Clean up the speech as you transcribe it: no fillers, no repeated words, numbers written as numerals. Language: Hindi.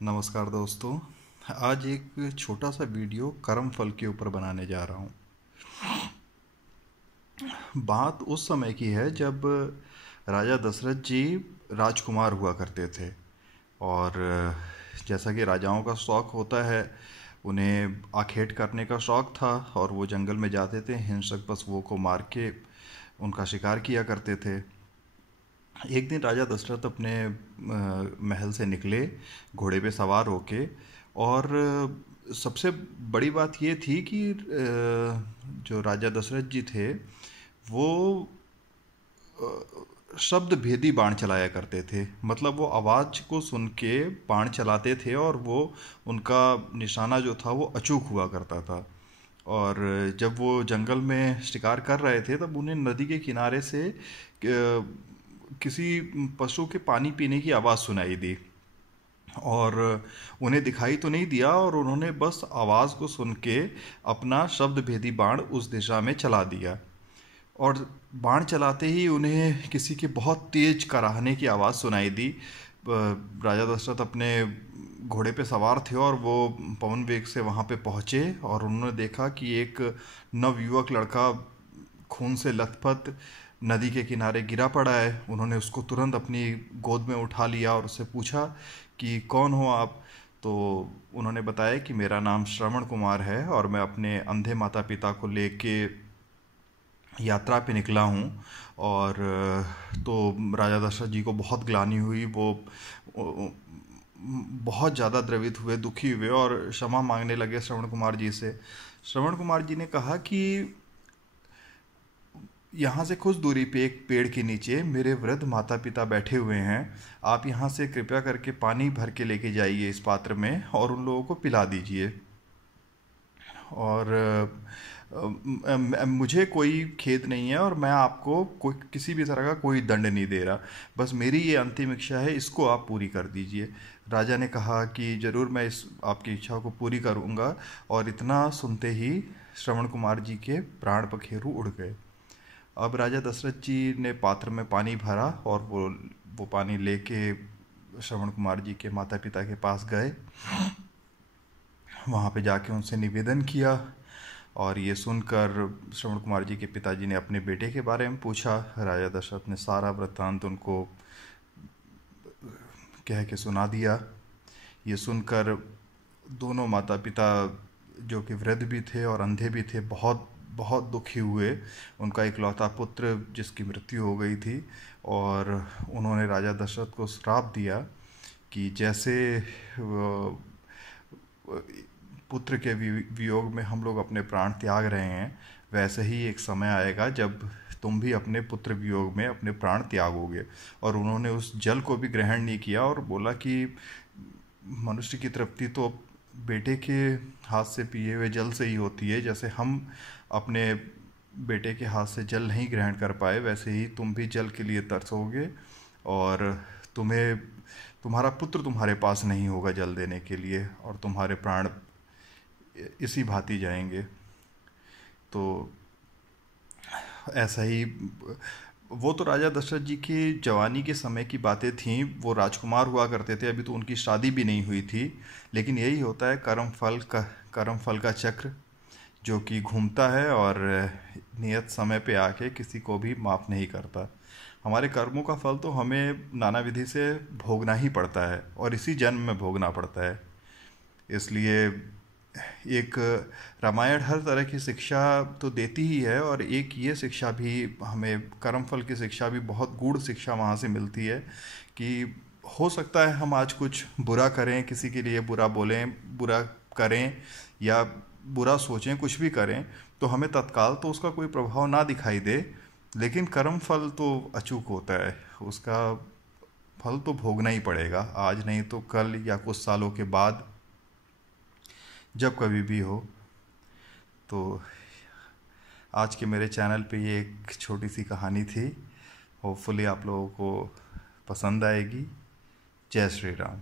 नमस्कार दोस्तों। आज एक छोटा सा वीडियो कर्म फल के ऊपर बनाने जा रहा हूँ। बात उस समय की है जब राजा दशरथ जी राजकुमार हुआ करते थे। और जैसा कि राजाओं का शौक होता है, उन्हें आखेट करने का शौक था और वो जंगल में जाते थे, हिंसक पशुओं को मार के उनका शिकार किया करते थे। एक दिन राजा दशरथ अपने महल से निकले घोड़े पे सवार होके। और सबसे बड़ी बात ये थी कि जो राजा दशरथ जी थे वो शब्द भेदी बाण चलाया करते थे। मतलब वो आवाज़ को सुन के बाण चलाते थे और वो उनका निशाना जो था वो अचूक हुआ करता था। और जब वो जंगल में शिकार कर रहे थे तब उन्हें नदी के किनारे से किसी पशु के पानी पीने की आवाज़ सुनाई दी। और उन्हें दिखाई तो नहीं दिया और उन्होंने बस आवाज़ को सुन के अपना शब्द भेदी बाण उस दिशा में चला दिया। और बाण चलाते ही उन्हें किसी के बहुत तेज कराहने की आवाज़ सुनाई दी। राजा दशरथ अपने घोड़े पे सवार थे और वो पवन वेग से वहाँ पे पहुँचे और उन्होंने देखा कि एक नवयुवक लड़का खून से लथपथ नदी के किनारे गिरा पड़ा है। उन्होंने उसको तुरंत अपनी गोद में उठा लिया और उससे पूछा कि कौन हो आप। तो उन्होंने बताया कि मेरा नाम श्रवण कुमार है और मैं अपने अंधे माता पिता को लेके यात्रा पे निकला हूँ। और तो राजा दशरथ जी को बहुत ग्लानि हुई। वो बहुत ज़्यादा द्रवित हुए, दुखी हुए और क्षमा मांगने लगे श्रवण कुमार जी से। श्रवण कुमार जी ने कहा कि यहाँ से कुछ दूरी पे एक पेड़ के नीचे मेरे वृद्ध माता पिता बैठे हुए हैं। आप यहाँ से कृपया करके पानी भर के लेके जाइए इस पात्र में और उन लोगों को पिला दीजिए। और मुझे कोई खेद नहीं है और मैं आपको कोई किसी भी तरह का कोई दंड नहीं दे रहा। बस मेरी ये अंतिम इच्छा है, इसको आप पूरी कर दीजिए। राजा ने कहा कि ज़रूर मैं इस आपकी इच्छा को पूरी करूँगा। और इतना सुनते ही श्रवण कुमार जी के प्राण पखेरु उड़ गए। अब राजा दशरथ जी ने पात्र में पानी भरा और वो पानी लेके श्रवण कुमार जी के माता पिता के पास गए। वहाँ पे जाके उनसे निवेदन किया और ये सुनकर श्रवण कुमार जी के पिताजी ने अपने बेटे के बारे में पूछा। राजा दशरथ ने सारा वृत्तांत उनको कह के सुना दिया। ये सुनकर दोनों माता पिता, जो कि वृद्ध भी थे और अंधे भी थे, बहुत बहुत दुखी हुए। उनका इकलौता पुत्र जिसकी मृत्यु हो गई थी। और उन्होंने राजा दशरथ को श्राप दिया कि जैसे पुत्र के वियोग में हम लोग अपने प्राण त्याग रहे हैं, वैसे ही एक समय आएगा जब तुम भी अपने पुत्र वियोग में अपने प्राण त्यागोगे। और उन्होंने उस जल को भी ग्रहण नहीं किया और बोला कि मनुष्य की तृप्ति तो बेटे के हाथ से पिए हुए जल से ही होती है। जैसे हम अपने बेटे के हाथ से जल नहीं ग्रहण कर पाए, वैसे ही तुम भी जल के लिए तरसोगे और तुम्हें तुम्हारा पुत्र तुम्हारे पास नहीं होगा जल देने के लिए और तुम्हारे प्राण इसी भांति जाएंगे। तो ऐसा ही वो तो राजा दशरथ जी की जवानी के समय की बातें थीं। वो राजकुमार हुआ करते थे, अभी तो उनकी शादी भी नहीं हुई थी। लेकिन यही होता है कर्म फल का चक्र, जो कि घूमता है और नियत समय पे आके किसी को भी माफ़ नहीं करता। हमारे कर्मों का फल तो हमें नाना विधि से भोगना ही पड़ता है और इसी जन्म में भोगना पड़ता है। इसलिए एक रामायण हर तरह की शिक्षा तो देती ही है और एक ये शिक्षा भी हमें, कर्मफल की शिक्षा भी बहुत गूढ़ शिक्षा वहाँ से मिलती है कि हो सकता है हम आज कुछ बुरा करें, किसी के लिए बुरा बोलें, बुरा करें या बुरा सोचें, कुछ भी करें, तो हमें तत्काल तो उसका कोई प्रभाव ना दिखाई दे। लेकिन कर्म फल तो अचूक होता है, उसका फल तो भोगना ही पड़ेगा, आज नहीं तो कल या कुछ सालों के बाद, जब कभी भी हो। तो आज के मेरे चैनल पे ये एक छोटी सी कहानी थी। होपफुली आप लोगों को पसंद आएगी। जय श्री राम।